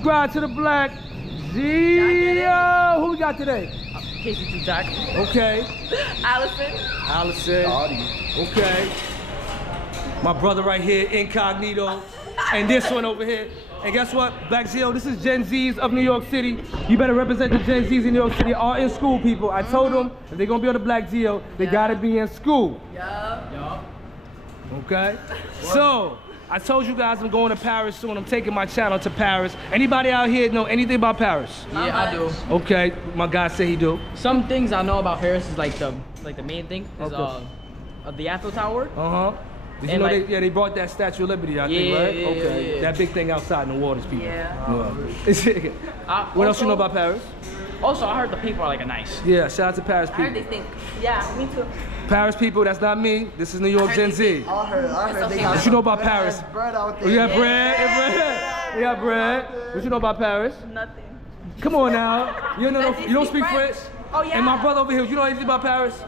Subscribe to the Black Geo. Who we got today? Casey Tutak. Okay. Allison. Okay. My brother right here, Incognito. And this one over here. And guess what? Black Geo, this is Gen Zs of New York City. You better represent the Gen Zs in New York City. All in school, people. I told them if they're gonna be on the Black Geo, they gotta be in school. Yup. Okay? So, I told you guys I'm going to Paris soon. I'm taking my channel to Paris. Anybody out here know anything about Paris? Yeah, I do. Okay, my guy said he do. Some things I know about Paris is like the main thing is Okay. the Eiffel Tower. Did you And know like, they brought that Statue of Liberty, I think, right? Yeah, Okay. yeah. That big thing outside in the waters, people. Yeah. What else you know about Paris? Also, I heard the people are like nice. Yeah, shout out to Paris people. I heard they think. Yeah, me too. Paris people, that's not me. This is New York Gen Z. I heard they got What you know about Paris? bread out there. You got bread? You got bread? What you know about Paris? Nothing. Come on now. You don't speak French? Oh yeah. And my brother over here, you know anything about Paris?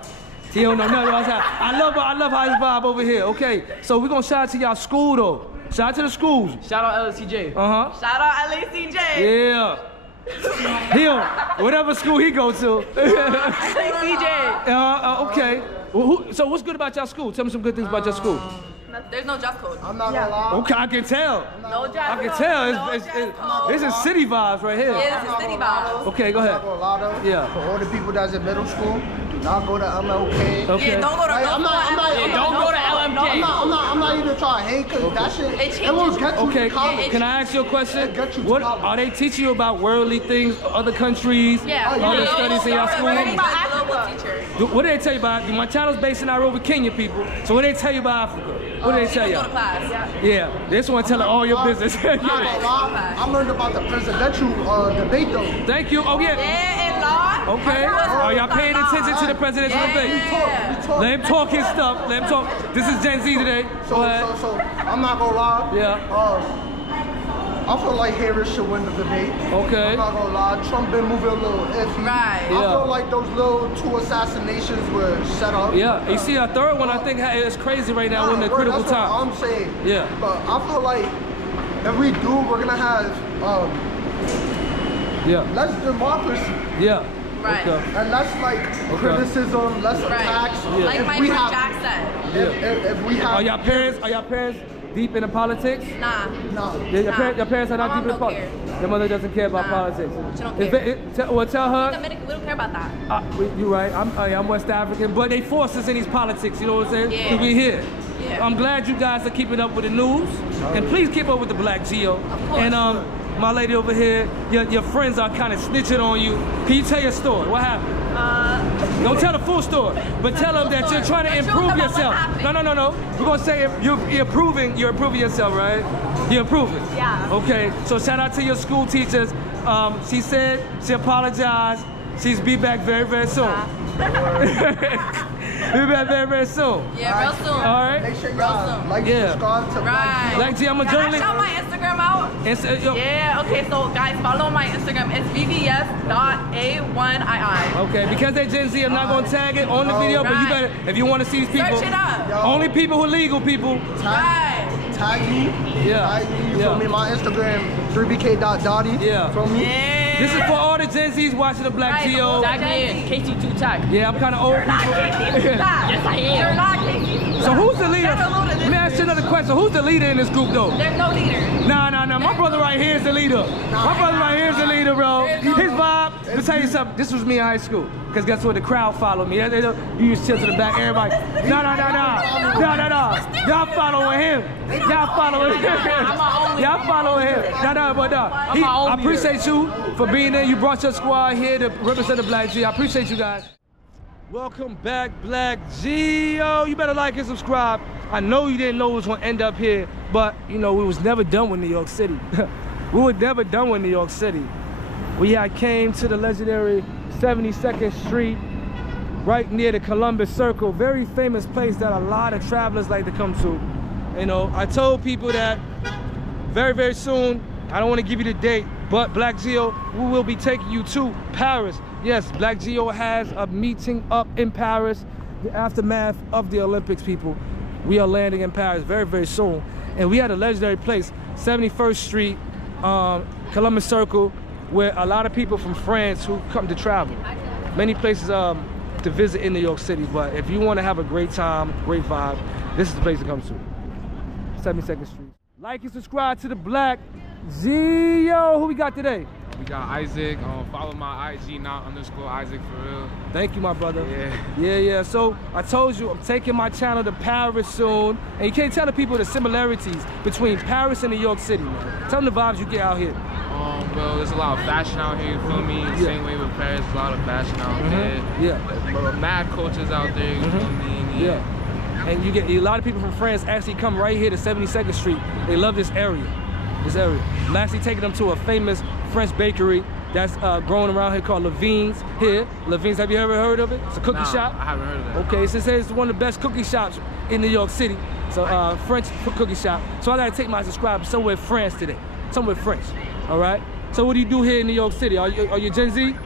He don't know nothing about Paris. I love how his vibe over here. Okay, so we're gonna shout out to y'all school though. Shout out to the schools. Shout out LCJ. Shout out LACJ. Yeah. Whatever school he go to. LACJ. Okay. Well, so what's good about y'all school? Tell me some good things about your school. There's no dress code. I'm not gonna lie. Okay, I can tell. No dress code. I can tell. No dress code. This is city vibes right here. Yeah, this is city vibes. Okay, go I'm ahead. not gonna lie though. Yeah. For all the people that's in middle school, do not go to MLK. Okay. Yeah, don't go to. I'm Don't go to LMK. I'm not even trying to hate because that shit. It It will get you Okay, to college. can I ask you a question? Get you to What college. are they teaching you about worldly things, other countries, Yeah. other studies in your school? Learning about Africa. Teacher. What do they tell you about? My channel's based in Nairobi, Kenya, people. So what do they tell you about Africa? What do they tell Go you? to class. Yeah, they just want to tell all your business. I'm not gonna lie. I learned about the presidential debate though. Thank you. Oh yeah. Yeah, and law. Okay. Are y'all paying attention to the presidential debate? We talk. Let him talk his stuff. Let him talk. This is Gen Z today. Go ahead. So I'm not gonna lie. Yeah. I feel like Harris should win the debate. Okay. I'm not gonna lie. Trump been moving a little iffy. Right. I Yeah. feel like those little 2 assassinations were set up. Yeah. You see, a third one I think is crazy right now in the critical That's what time. I'm saying. Yeah. But I feel like if we do, we're gonna have Yeah. less democracy Yeah. Right. Okay. and less like criticism, less attacks. Yeah. Like If my we friend have- Jack said. If we have, Are y'all parents deep into politics? Nah. no. Your parents are not My deep mom into politics. don't care. Your mother doesn't care about Nah. politics. She don't Is care. well, tell her. Dominican, we don't care about that. You're right. I'm West African, but they force us in these politics. You know what I'm saying? Yeah. 'Cause we here. Yeah. I'm glad you guys are keeping up with the news, and please keep up with the Black Geo. course. And my lady over here, your friends are kind of snitching on you. Can you tell your story? What happened? Don't tell the full story, but tell them that you're trying to The truth improve about what yourself. happened. No. We're gonna say you're improving yourself, right? You're improving. Yeah. Okay. So shout out to your school teachers. She said she apologized. She's be back very, very soon. We'll be back very, very soon. Yeah, real soon. All right. Make sure Real y'all soon. like, Yeah. subscribe to Right. Black G, I'm a Can I journalist. shout my Instagram out? And so, yo, Yeah, okay, so guys, follow my Instagram. It's vvs.a1ii. Okay, because they're Gen Z, I'm not gonna tag it on the video, but you Right. better, if you want to see these people, Search it up. only people who are legal people. Right. Tag me. Yeah. Tag me. You Yeah. feel me? My Instagram 3bk.dotty. Yeah. Feel me? Yeah. This is for all the Gen Zs watching the Black Right, Geo. Tag me in. Casey Tutak. Yeah, I'm kind of old You're not people. Casey. Yes, I am. You're not Casey. So who's the leader? There's a load of Let me ask you another question. Who's the leader in this group though? There's no leader. Nah. My brother right here is the leader. My brother right here is the leader, bro. His vibe. Let me tell you something. This was me in high school. Cause guess what? The crowd followed me. You just chill to the back. Everybody. No. Y'all following him. Y'all following him. Y'all following him. No. I appreciate you for being there. You brought your squad here to represent the Black G. I appreciate you guys. Welcome back, Black Geo. You better like and subscribe. I know you didn't know it was gonna end up here, but you know, we was never done with New York City. We were never done with New York City. We had came to the legendary 72nd Street, right near the Columbus Circle. Very famous place that a lot of travelers like to come to. You know, I told people that very, very soon, I don't want to give you the date, but Black Geo, we will be taking you to Paris. Yes, Black Geo has a meeting up in Paris, the aftermath of the Olympics, people. We are landing in Paris very, very soon. And we had a legendary place, 71st Street, Columbus Circle, where a lot of people from France who come to travel. Many places to visit in New York City, but if you want to have a great time, great vibe, this is the place to come to. 72nd Street. Like and subscribe to the BLACKGEO. Who we got today? We got Isaac. Follow my IG _Isaac for real. Thank you, my brother. Yeah. Yeah. So I told you I'm taking my channel to Paris soon, and you can't tell the people the similarities between Paris and New York City, man. Tell them the vibes you get out here. Well, there's a lot of fashion out here, you feel me? Same way with Paris, a lot of fashion out there. Yeah. Mad cultures out there, you feel me? Yeah. And you get a lot of people from France actually come right here to 72nd Street. They love this area. I'm actually taking them to a famous French bakery that's growing around here called Levain's here. Levain's, have you ever heard of it? It's a cookie shop. I haven't heard of that. Okay, so it says it's one of the best cookie shops in New York City. So French cookie shop. So I gotta take my subscribers somewhere France today. Somewhere French, all right? So what do you do here in New York City? Are you Gen Z?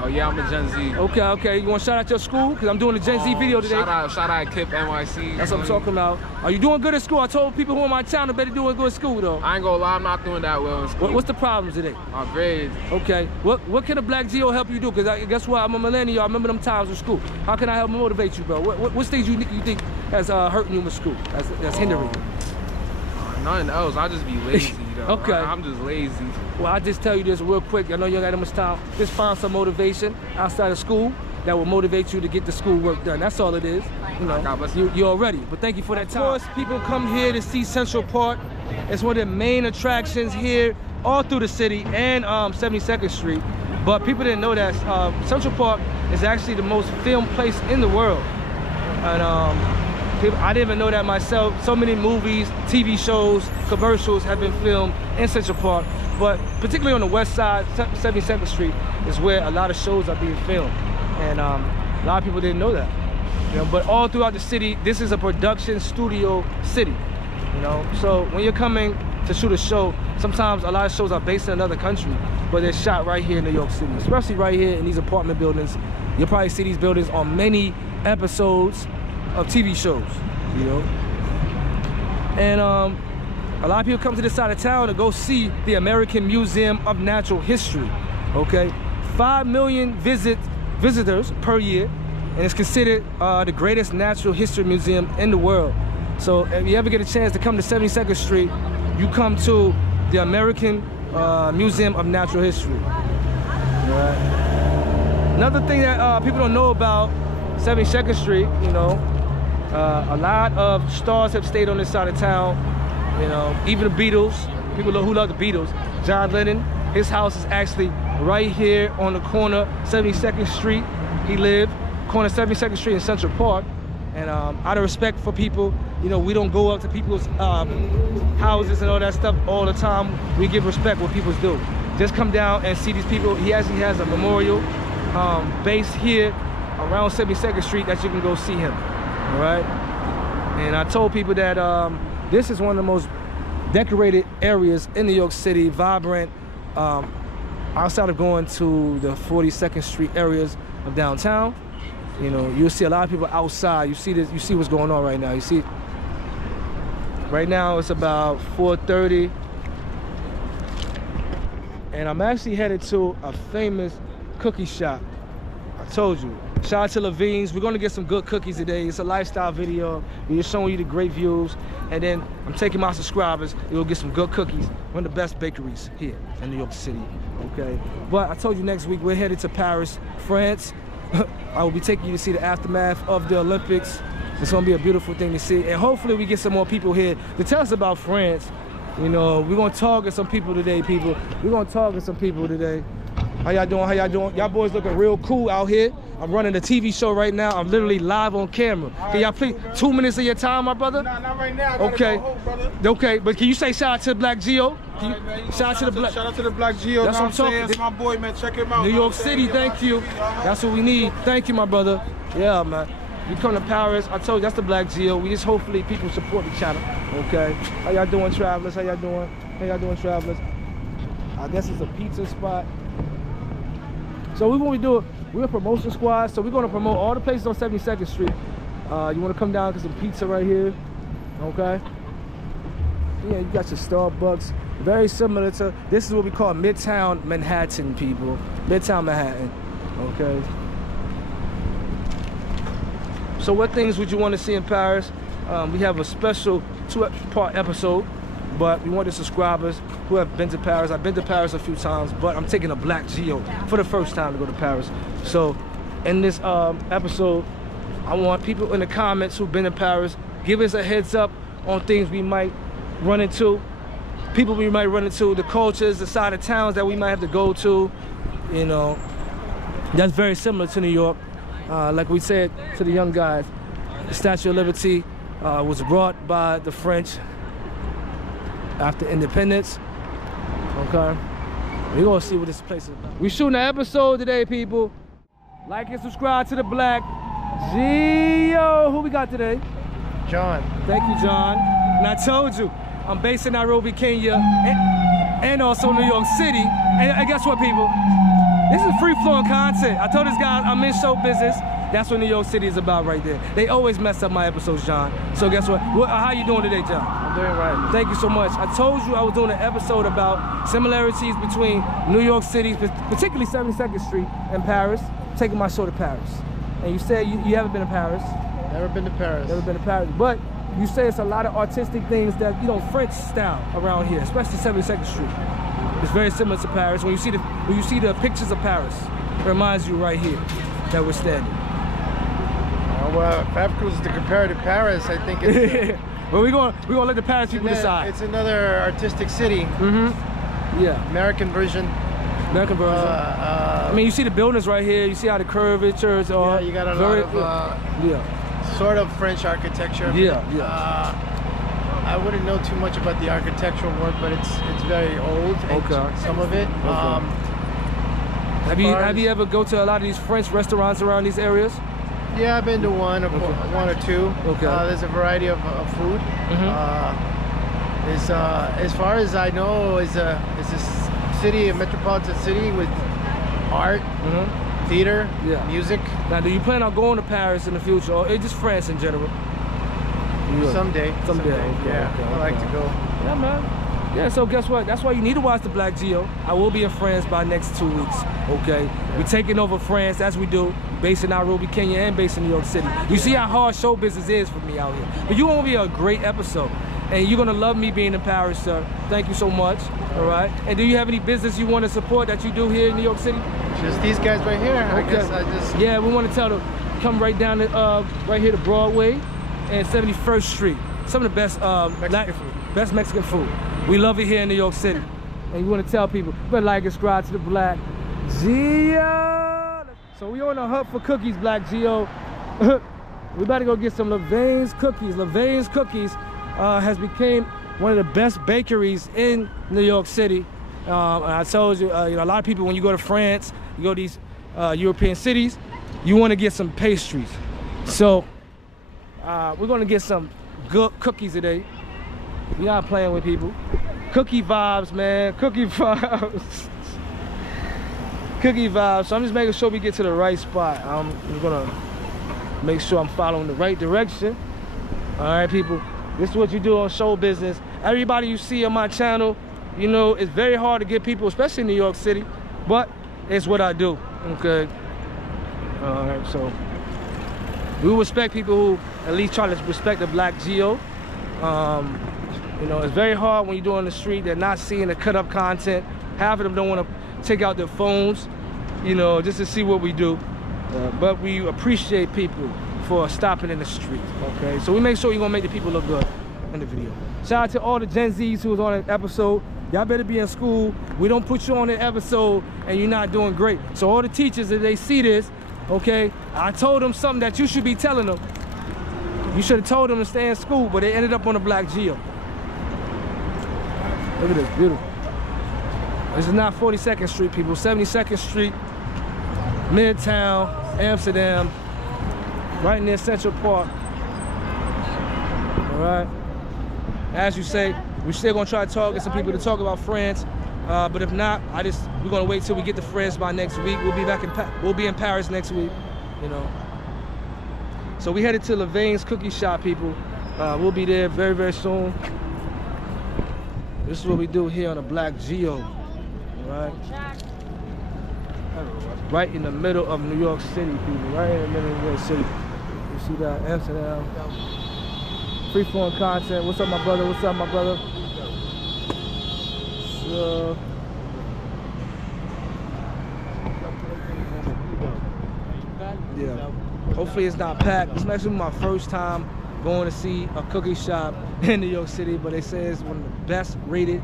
Oh yeah, I'm a Gen Z. Okay. You want to shout out your school? Because I'm doing a Gen Z video today. Shout out Kip NYC. That's what I'm talking about. Are you doing good at school? I told people who on my channel better doing good at school though. I ain't gonna lie, I'm not doing that well in school. What's the problem today? Oh, My grades. Okay. What can a BLACKGEO help you do? Because guess what? I'm a millennial. I remember them times in school. How can I help motivate you, bro? What's things you think that's hurting you in school? That's hindering you? Nothing else. I just be lazy though. Okay. I'm just lazy. Well, I just tell you this real quick. I know you don't got that much time. Just find some motivation outside of school that will motivate you to get the school work done. That's all it is. You know, you're ready. But thank you for that time. Of course, people come here to see Central Park. It's one of the main attractions here, all through the city and 72nd Street. But people didn't know that Central Park is actually the most filmed place in the world. And I didn't even know that myself. So many movies, TV shows, commercials have been filmed in Central Park. But particularly on the west side, 72nd Street, is where a lot of shows are being filmed. And a lot of people didn't know that. You know, but all throughout the city, this is a production studio city. You know, so when you're coming to shoot a show, sometimes a lot of shows are based in another country, but they're shot right here in New York City, especially right here in these apartment buildings. You'll probably see these buildings on many episodes of TV shows, you know. And a lot of people come to this side of town to go see the American Museum of Natural History, okay? 5 million visitors per year, and it's considered the greatest natural history museum in the world. So if you ever get a chance to come to 72nd Street, you come to the American Museum of Natural History. All right. Another thing that people don't know about 72nd Street, you know, a lot of stars have stayed on this side of town. You know, even the Beatles, people who love the Beatles. John Lennon, his house is actually right here on the corner, 72nd Street. He lived, corner 72nd Street in Central Park. And out of respect for people, you know, we don't go up to people's houses and all that stuff all the time. We give respect what people do. Just come down and see these people. He actually has a memorial based here around 72nd Street that you can go see him, all right? And I told people that this is one of the most decorated areas in New York City, vibrant, outside of going to the 42nd Street areas of downtown. You know, you'll see a lot of people outside. You see this, you see what's going on right now. You see, right now it's about 4:30. And I'm actually headed to a famous cookie shop. I told you. Shout out to Levain's. We're gonna get some good cookies today. It's a lifestyle video. We're just showing you the great views. And then I'm taking my subscribers. You'll get some good cookies. One of the best bakeries here in New York City. Okay. But I told you next week we're headed to Paris, France. I will be taking you to see the aftermath of the Olympics. It's gonna be a beautiful thing to see. And hopefully we get some more people here to tell us about France. You know, we're gonna target some people today, people. We're gonna target some people today. How y'all doing? How y'all doing? Y'all boys looking real cool out here. I'm running a TV show right now. I'm literally live on camera. Can y'all please 2 minutes of your time, my brother? Nah, not right now. I gotta Okay. go home, brother. Okay, but can you say shout out to BLACKGEO? Shout out to the Black. Shout out to the BLACKGEO. That's what I'm talking. That's my boy, man. Check him out. New York City, thank you. That's what we need. Thank you, my brother. Yeah, man. You come to Paris, I told you, that's the BLACKGEO. We just hopefully people support the channel, okay? How y'all doing, travelers? How y'all doing? How y'all doing, travelers? I guess it's a pizza spot. So we're a promotion squad, so we're gonna promote all the places on 72nd Street. You wanna come down, get some pizza right here, okay? you got your Starbucks. Very similar to, this is what we call Midtown Manhattan, people. Midtown Manhattan, okay? So what things would you want to see in Paris? We have a special 2-part episode, but we want the subscribers who have been to Paris. I've been to Paris a few times, but I'm taking a BLACKGEO for the first time to go to Paris. So in this episode, I want people in the comments who've been to Paris, give us a heads up on things we might run into, people we might run into, the cultures, the side of towns that we might have to go to, you know. That's very similar to New York. Like we said to the young guys, the Statue of Liberty was brought by the French after independence, okay? We're gonna see what this place is about. We shooting an episode today, people. Like and subscribe to the BLACKGEO. Who we got today? John. Thank you, John. And I told you, I'm based in Nairobi, Kenya, and also New York City. And guess what, people? This is free-flowing content. I told this guy I'm in show business. That's what New York City is about right there. They always mess up my episodes, John. So guess what? How you doing today, John? I'm doing right. Thank you so much. I told you I was doing an episode about similarities between New York City, particularly 72nd Street and Paris, taking my show to Paris. And you said you haven't been to Paris. Never been to Paris. Never been to Paris. But you say it's a lot of artistic things that, you know, French style around here, especially 72nd Street. It's very similar to Paris. When you see the pictures of Paris, it reminds you right here that we're standing. Well, if Africa was the comparative Paris, I think it's... Well, we're gonna let the Paris people decide. It's another artistic city. Mm-hmm. Yeah. American version. American version. I mean, you see the buildings right here. You see how the curvatures are. Yeah, you got a lot of sort of French architecture. Yeah, yeah. I wouldn't know too much about the architectural work, but it's very old. Okay. Some of it. Okay. Have you ever go to a lot of these French restaurants around these areas? Yeah, I've been to one or two. Okay. There's a variety of food. Mm-hmm. As far as I know, is a city, a metropolitan city with art, theater, music. Now, do you plan on going to Paris in the future, or just France in general? Someday. Someday. Yeah, Okay, I like to go. Yeah, man. Yeah, so guess what? That's why you need to watch the BLACKGEO. I will be in France by next 2 weeks, okay? Yeah. We're taking over France, as we do, based in Nairobi, Kenya, and based in New York City. You see how hard show business is for me out here. But you're gonna be a great episode. And you're gonna love me being in Paris, sir. Thank you so much, all right? And do you have any business you want to support that you do here in New York City? Just these guys right here. Okay. Yeah, we want to tell them, come right down to, right here to Broadway and 71st Street. Some of the best Mexican food. We love it here in New York City. And you want to tell people, better like and subscribe to the BLACKGEO. So we on a hunt for cookies, BLACKGEO. We about to go get some Levain's cookies. Levain's cookies has become one of the best bakeries in New York City. And I told you, you know, a lot of people, when you go to France, you go to these European cities, you want to get some pastries. So we're going to get some good cookies today. We not playing with people. Cookie vibes, man. Cookie vibes. Cookie vibes. So I'm just making sure we get to the right spot. I'm gonna make sure I'm following the right direction. All right, people. This is what you do on show business. Everybody you see on my channel, you know, it's very hard to get people, especially in New York City, but it's what I do. Okay. All right. So we respect people who at least try to respect the BLACKGEO. You know, it's very hard when you're doing the street. They're not seeing the cut up content. Half of them don't want to take out their phones, you know, just to see what we do. But we appreciate people for stopping in the street, okay? So we make sure you're gonna make the people look good in the video. Shout out to all the Gen Zs who was on an episode. Y'all better be in school. We don't put you on an episode and you're not doing great. So all the teachers, if they see this, okay, I told them something that you should be telling them. You should have told them to stay in school, but they ended up on the BLACKGEO. Look at this, beautiful. This is not 42nd Street, people. 72nd Street, Midtown, Amsterdam, right near Central Park. All right. As you say, we're still gonna try to get some people to talk about France. But if not, we're gonna wait till we get to France by next week. We'll be in Paris next week, you know. So we headed to Levain's cookie shop, people. We'll be there very, very soon. This is what we do here on the BLACKGEO, right? Right in the middle of New York City, people. Right in the middle of New York City. You see that? Amsterdam. Free-form content. What's up, my brother? What's up, my brother? So, yeah. Hopefully it's not packed. This is actually my first time going to see a cookie shop in New York City, but they say it's one of the best rated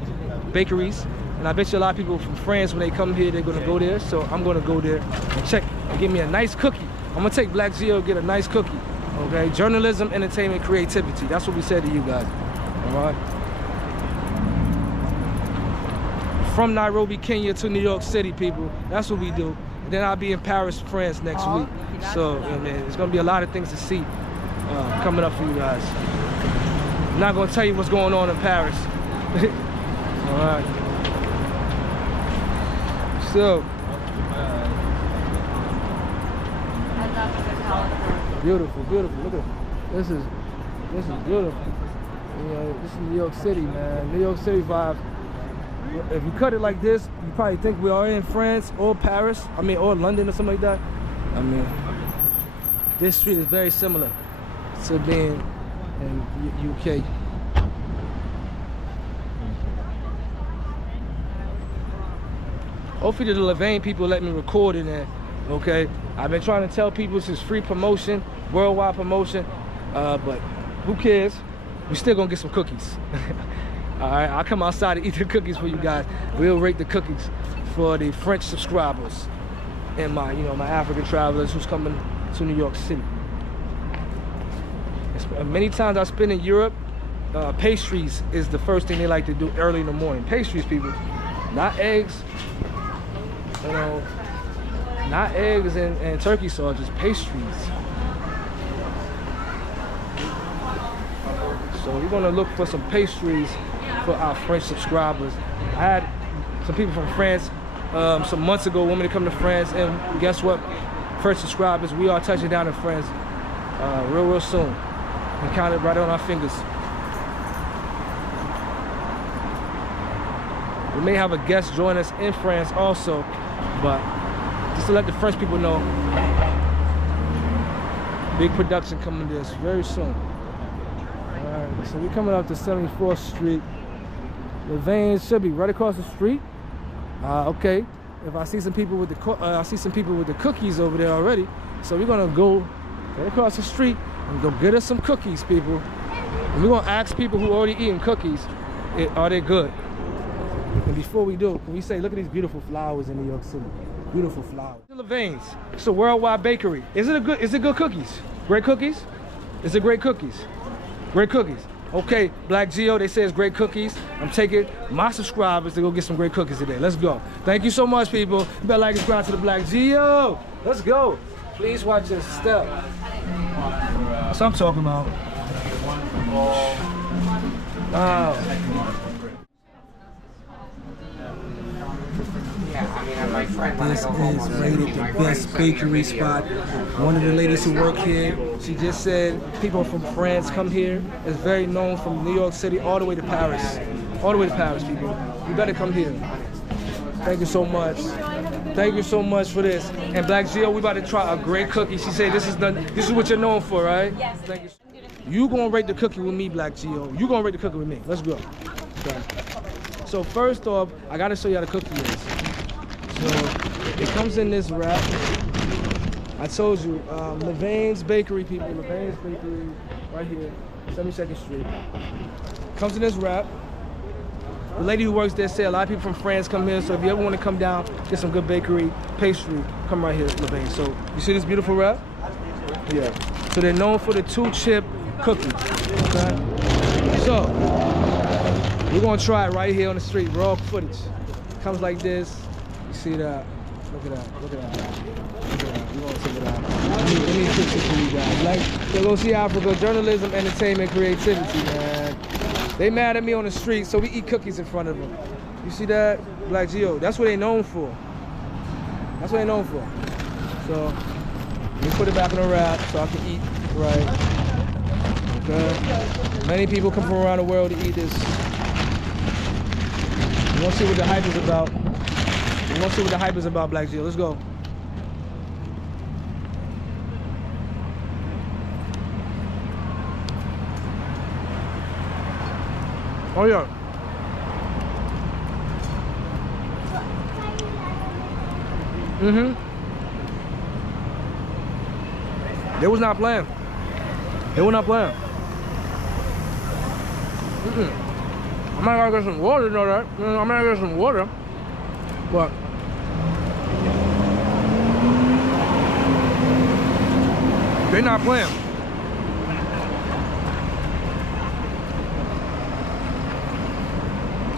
bakeries. And I bet you a lot of people from France, when they come here, they're gonna go there. So I'm gonna go there and check and get me a nice cookie. I'm gonna take BLACKGEO, get a nice cookie. Okay, journalism, entertainment, creativity. That's what we said to you guys. All right. From Nairobi, Kenya to New York City, people. That's what we do. And then I'll be in Paris, France next week. So, yeah, man, there's gonna be a lot of things to see coming up for you guys. I'm not gonna tell you what's going on in Paris. All right. So, beautiful, beautiful. Look at this is beautiful. You know, this is New York City, man. New York City vibe. If you cut it like this, you probably think we are in France or Paris. I mean, or London or something like that. I mean, this street is very similar to being in UK. Hopefully the Levain people let me record in there, okay? I've been trying to tell people this is free promotion, worldwide promotion, but who cares? We still gonna get some cookies. All right, I'll come outside and eat the cookies for you guys. We'll rate the cookies for the French subscribers and my, my African travelers who's coming to New York City. Many times I spend in Europe, pastries is the first thing they like to do early in the morning. Pastries, people, not eggs. You know, not eggs and turkey sauce, just pastries. So we're gonna look for some pastries for our French subscribers. I had some people from France some months ago want me to come to France, and guess what? French subscribers, we are touching down in France real soon. We count it right on our fingers. We may have a guest join us in France also, but just to let the French people know, big production coming to us very soon. Alright, so we're coming up to 74th Street. Levain should be right across the street. Okay, if I see some people with the cookies over there already, so we're gonna go right across the street and go get us some cookies, people. And we're gonna ask people who already eating cookies, are they good? And before we do, can we say, look at these beautiful flowers in New York City. Beautiful flowers. Levain's, it's a worldwide bakery. Is it good cookies? Great cookies? Is it great cookies? Great cookies. Okay, BLACKGEO, they say it's great cookies. I'm taking my subscribers to go get some great cookies today. Let's go. Thank you so much, people. You better like and subscribe to the BLACKGEO. Let's go. Please watch your step. That's what I'm talking about. Wow. This is rated the best bakery spot. One of the ladies who work here, she just said people from France come here. It's very known from New York City all the way to Paris. All the way to Paris, people. You better come here. Thank you so much. Thank you so much for this. And BLACKGEO, we about to try a great cookie. She said this is what you're known for, right? Yes. Thank you. You gonna rate the cookie with me, BLACKGEO. You gonna rate the cookie with me. Let's go. Okay. So first off, I gotta show you how the cookie is. So it comes in this wrap. I told you, Levain's Bakery, people. Levain's Bakery, right here, 72nd Street. Comes in this wrap. The lady who works there said a lot of people from France come here. So if you ever want to come down, get some good bakery pastry, come right here, Levain. So you see this beautiful wrap? Yeah. So they're known for the 2-chip cookie. Okay? So we're gonna try it right here on the street, raw footage. Comes like this. See that? Look at that. Look at that. Look at that. We're gonna check it out. Let me fix it for you guys. Like, so go see Africa, journalism, entertainment, creativity, man. They mad at me on the street, so we eat cookies in front of them. You see that? BLACKGEO. That's what they known for. That's what they known for. So let me put it back in the wrap so I can eat right. Okay. Many people come from around the world to eat this. You want to see what the hype is about? You want to see what the hype is about, BLACKGEO? Let's go. Oh yeah. They was not playing. They were not playing. I might gotta get some water, you know that. I might get some water. But they're not playing.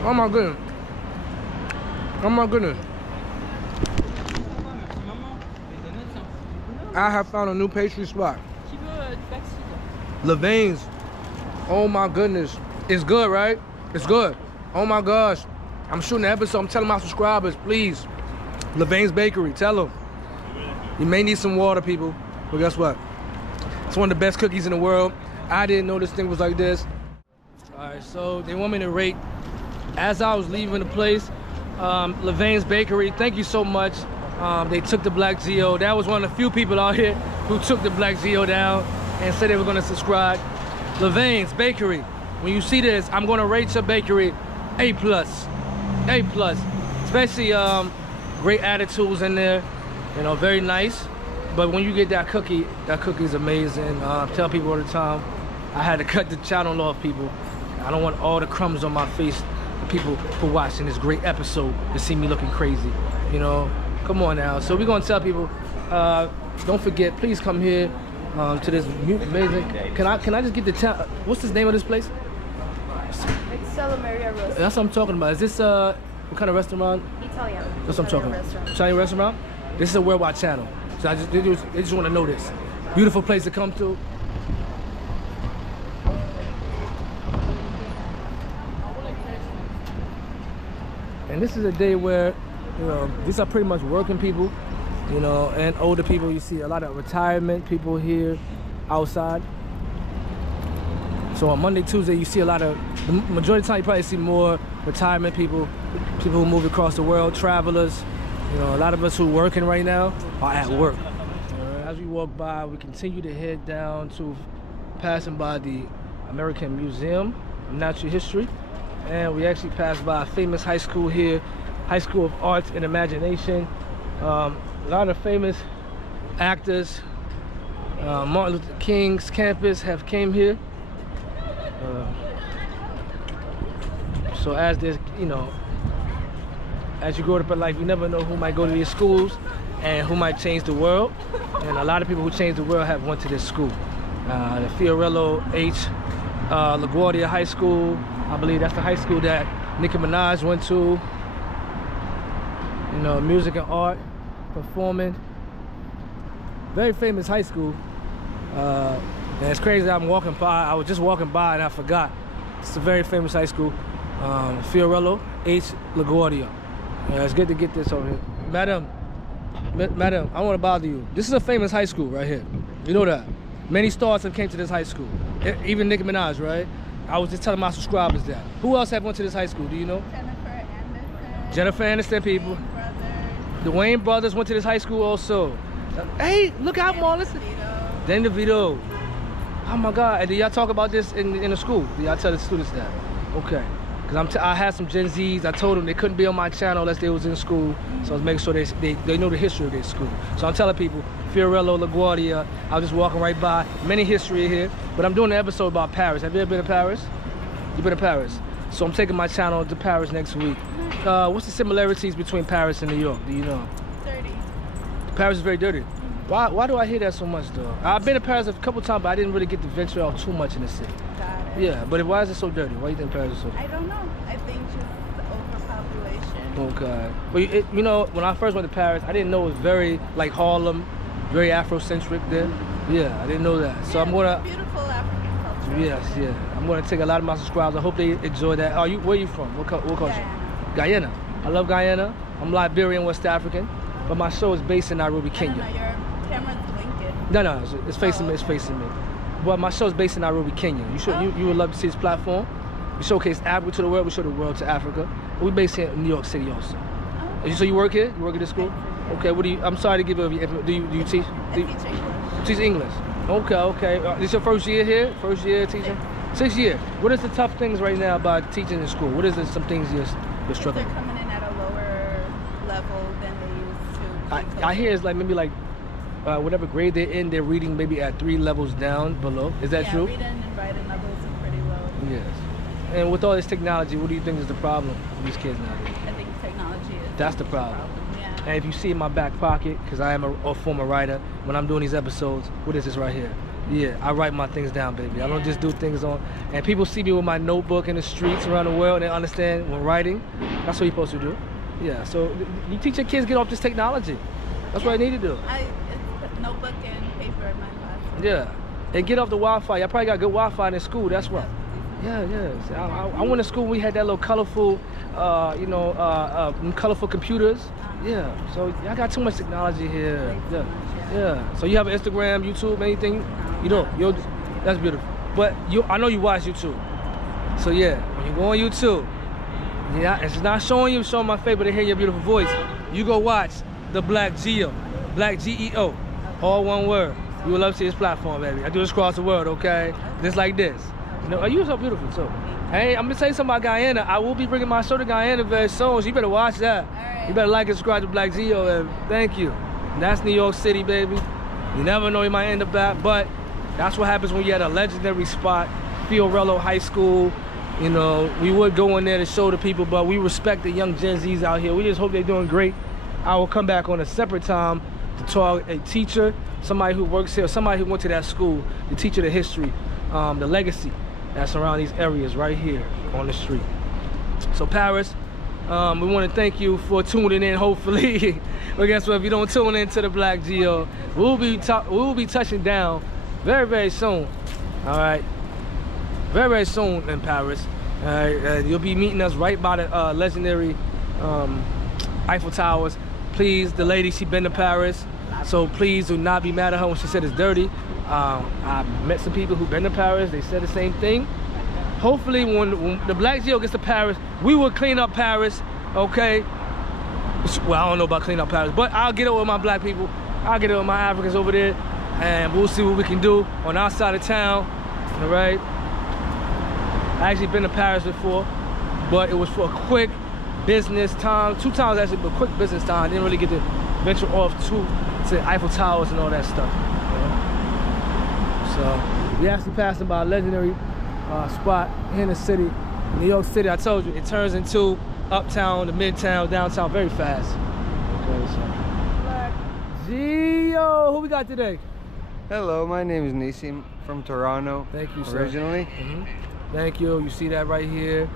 Oh my goodness. Oh my goodness. I have found a new pastry spot. Levain's. Oh my goodness. It's good, right? It's good. Oh my gosh. I'm shooting an episode. I'm telling my subscribers, please. Levain Bakery. Tell them. You may need some water, people. But guess what? It's one of the best cookies in the world. I didn't know this thing was like this. All right, so they want me to rate. As I was leaving the place, Levain Bakery, thank you so much. They took the BLACKGEO. That was one of the few people out here who took the BLACKGEO down and said they were gonna subscribe. Levain Bakery, when you see this, I'm gonna rate your bakery A+. A+. Especially great attitudes in there, you know, very nice. But when you get that cookie's amazing. Tell people all the time, I had to cut the channel off, people. I don't want all the crumbs on my face. People for watching this great episode to see me looking crazy, you know. Come on now. So we're gonna tell people, don't forget, please come here to this amazing. Can I just get the town? What's the name of this place? It's Stella Maria Roast. That's what I'm talking about. Is this what kind of restaurant? Italian. That's what I'm talking about. Italian restaurant. This is a worldwide channel, so they just want to know this. Beautiful place to come to. And this is a day where, you know, these are pretty much working people, you know, and older people. You see a lot of retirement people here outside. So on Monday, Tuesday, you see a lot of, the majority of the time you probably see more retirement people, people who moved across the world, travelers. You know, a lot of us who are working right now are at work. As we walk by, we continue to head down to passing by the American Museum of Natural History. And we actually passed by a famous high school here, High School of Arts and Imagination. A lot of famous actors, Martin Luther King's campus have came here. So as there's, you know, as you grow up in life, you never know who might go to these schools and who might change the world. And a lot of people who changed the world have went to this school. The Fiorello H. LaGuardia High School. I believe that's the high school that Nicki Minaj went to. You know, music and art, performing. Very famous high school. And it's crazy, I'm walking by, I was just walking by and I forgot. It's a very famous high school. Fiorello H. LaGuardia. It's good to get this over here. Madam, I want to bother you. This is a famous high school right here. You know that. Many stars have came to this high school. Even Nicki Minaj, right? I was just telling my subscribers that. Who else have went to this high school? Do you know? Jennifer Aniston, people. The Wayne brothers went to this high school also. Hey, look out, Marlon. Listen. Danny DeVito. Oh my God. And did y'all talk about this in the school? Did y'all tell the students that? Okay. Because I had some Gen Zs. I told them they couldn't be on my channel unless they was in school. So I was making sure they know the history of their school. So I'm telling people, Fiorello, LaGuardia. I was just walking right by. Many history here. But I'm doing an episode about Paris. Have you ever been to Paris? You've been to Paris. So I'm taking my channel to Paris next week. What's the similarities between Paris and New York? Do you know? Dirty. Paris is very dirty. Why do I hear that so much though? I've been to Paris a couple times, but I didn't really get to venture out too much in the city. Got it. Yeah, but why is it so dirty? Why do you think Paris is so dirty? I don't know. I think just the overpopulation. Okay. But you know, when I first went to Paris, I didn't know it was very like Harlem, very Afrocentric there. Yeah, I didn't know that. So Yeah, I'm gonna. Beautiful African culture. Yes, yeah. I'm gonna take a lot of my subscribers. I hope they enjoy that. Where are you from? What country? Guyana. I love Guyana. I'm Liberian, West African, but my show is based in Nairobi, Kenya. I don't know, your camera's blinking. No, it's facing me. It's facing me. But my show is based in Nairobi, Kenya. You would love to see this platform. We showcase Africa to the world. We show the world to Africa. We're based here in New York City also. So you work here? You work at this school? Okay. What do you? I'm sorry to give you. Do you teach? I teach English. Teach English. Okay. This your first year here? First year teaching? 6 years. What is the tough things right now about teaching in school? What is some things you're struggling They're with? coming in at a lower level than they used to. I hear it's like maybe like whatever grade they're in, they're reading maybe at 3 levels down below. Is that true? Reading and writing levels are pretty low. Yes. And with all this technology, what do you think is the problem with these kids nowadays? I think technology is That's the problem. Yeah. And if you see in my back pocket, because I am a former writer, when I'm doing these episodes, what is this right here? Yeah, I write my things down, baby. I don't just do things on. And people see me with my notebook in the streets around the world, and they understand when writing, that's what you're supposed to do. Yeah, so you teach your kids get off this technology. That's what I need to do. It's notebook and paper in my class. Yeah, and get off the Wi-Fi. I probably got good Wi-Fi in school. That's why. Yeah. I went to school. We had that little colorful, colorful computers. Yeah. So I got too much technology here. Yeah. So you have an Instagram, YouTube, anything? You don't. That's beautiful. But I know you watch YouTube. So yeah, when you go on YouTube, yeah, it's not showing you, showing my face, but they hear your beautiful voice. You go watch the BLACKGEO, BLACKGEO, all one word. You will love to see this platform, baby. I do this across the world, okay? Just like this. You so beautiful too. Hey, I'm gonna tell you something about Guyana. I will be bringing my show to Guyana very soon, so you better watch that. You better like and subscribe to BLACKGEO, and thank you. And that's New York City, baby. You never know you might end up at, but that's what happens when you're at a legendary spot, Fiorello High School. We would go in there to show the people, but we respect the young Gen Zs out here. We just hope they're doing great. I will come back on a separate time to talk a teacher, somebody who works here, somebody who went to that school, the teacher the history, the legacy that's around these areas right here on the street. So Paris, we want to thank you for tuning in, hopefully. But guess what, if you don't tune in to the BLACKGEO, we'll be touching down very, very soon. All right, very, very soon in Paris. All right, you'll be meeting us right by the legendary Eiffel Towers. Please, the lady, she been to Paris, so please do not be mad at her when she said it's dirty. I met some people who've been to Paris. They said the same thing. Hopefully, when the BLACKGEO gets to Paris, we will clean up Paris, okay? Well, I don't know about clean up Paris, but I'll get it with my black people. I'll get it with my Africans over there, and we'll see what we can do on our side of town, all right? I actually been to Paris before, but it was for a quick business time. 2 times actually, but quick business time. I didn't really get to venture off to Eiffel Towers and all that stuff. So we actually passing by a legendary spot here in the city, New York City. I told you, it turns into uptown to midtown, downtown very fast. Okay, so BLACKGEO, who we got today? Hello, my name is Nisim from Toronto. Thank you, sir. Originally. Thank you. You see that right here.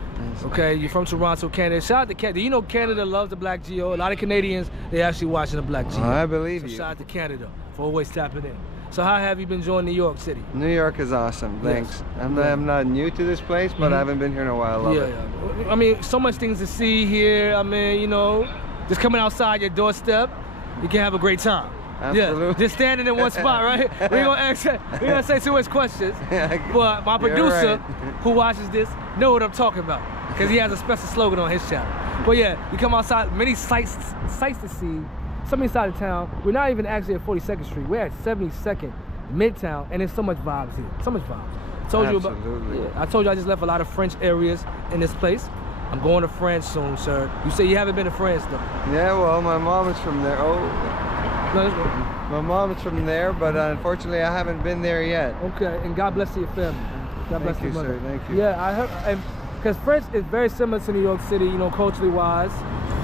Okay, you're from Toronto, Canada. Shout out to Canada. You know Canada loves the BLACKGEO. A lot of Canadians, they actually watching the BLACKGEO. I believe so you. Shout out to Canada for always tapping in. So how have you been enjoying New York City? New York is awesome, thanks. Yes. I'm not new to this place, but I haven't been here in a while. I love it. I mean, so much things to see here. I mean, just coming outside your doorstep, you can have a great time. Absolutely. Yeah, just standing in one spot, right? We're gonna say too much questions, but my producer, who watches this, know what I'm talking about, because he has a special slogan on his channel. But yeah, you come outside, many sights to see. Some inside of town. We're not even actually at 42nd Street. We're at 72nd, Midtown, and there's so much vibes here. So much vibes. I told you I just left a lot of French areas in this place. I'm going to France soon, sir. You say you haven't been to France, though. Yeah, well, my mom is from there. Oh. No, my mom is from there, but unfortunately I haven't been there yet. Okay, and God bless your family. God bless your mother. Sir, thank you. Yeah, I heard, because France is very similar to New York City, culturally wise.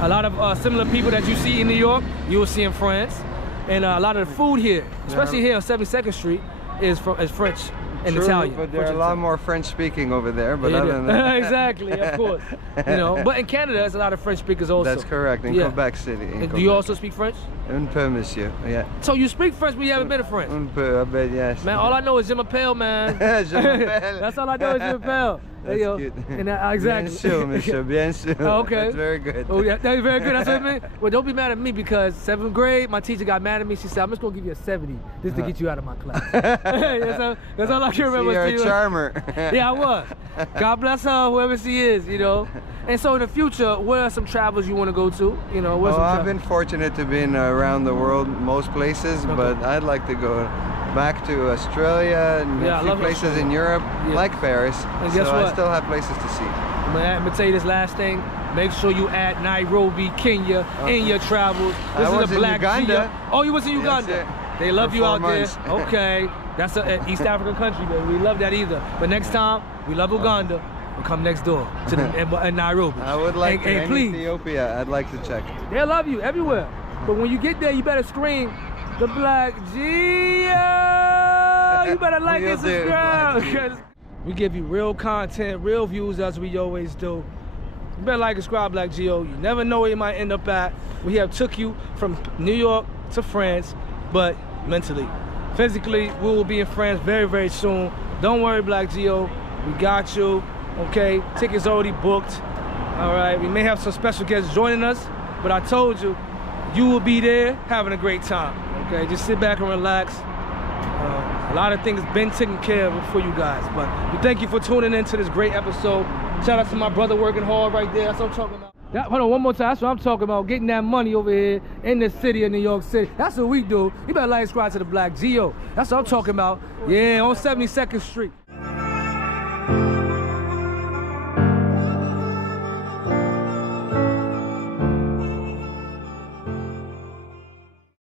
A lot of similar people that you see in New York, you will see in France. And a lot of the food here, especially here on 72nd Street, is French and True, Italian. But there are a lot more French speaking over there, but other than that. Exactly, of course. But in Canada, there's a lot of French speakers also. That's correct, in Quebec City. Do you also speak French? Un peu, monsieur, yeah. So you speak French, but you haven't been to France? Un peu, I bet, yes. Man, all I know is je m'appelle, man. Je m'appelle. That's all I know is je m'appelle. That's yo, cute. and exactly. Bien sûr, monsieur. Bien sûr. Oh, okay. That's very good. Oh yeah, that's very good. That's what I mean. Well, don't be mad at me because 7th grade, my teacher got mad at me. She said, "I'm just gonna give you a 70 just to get you out of my class." that's all I can remember. You're a charmer. Yeah, I was. God bless her, whoever she is, you know. And so in the future, what are some travels you want to go to? You know, what's I've been fortunate to be around the world, most places, but I'd like to go back to Australia and a few places in Europe, like Paris. And guess so what? I still have places to see. I'm gonna tell you this last thing. Make sure you add Nairobi, Kenya in your travels. This I was is a in BLACKGEO. Uganda. Oh, you was in Uganda? Yes, they love for you 4 out months. there. Okay, that's an East African country, baby. We love that either. But next time, we love Uganda. We'll come next door to Nairobi. I would like to. And please, Ethiopia, I'd like to check. they love you everywhere. But when you get there, you better scream the BLACKGEO. You better like and subscribe because we give you real content, real views as we always do. You better like and subscribe, BLACKGEO. You never know where you might end up at. We have took you from New York to France, but mentally. Physically, we will be in France very, very soon. Don't worry, BLACKGEO. We got you. Okay, tickets already booked. All right, we may have some special guests joining us, but I told you, you will be there having a great time. Okay, just sit back and relax. A lot of things been taken care of for you guys, but we thank you for tuning in to this great episode. Shout out to my brother working hard right there. That's what I'm talking about. Yeah, hold on, one more time. That's what I'm talking about. Getting that money over here in the city of New York City. That's what we do. You better like and subscribe to the BLACKGEO. That's what I'm talking about. Yeah, on 72nd Street.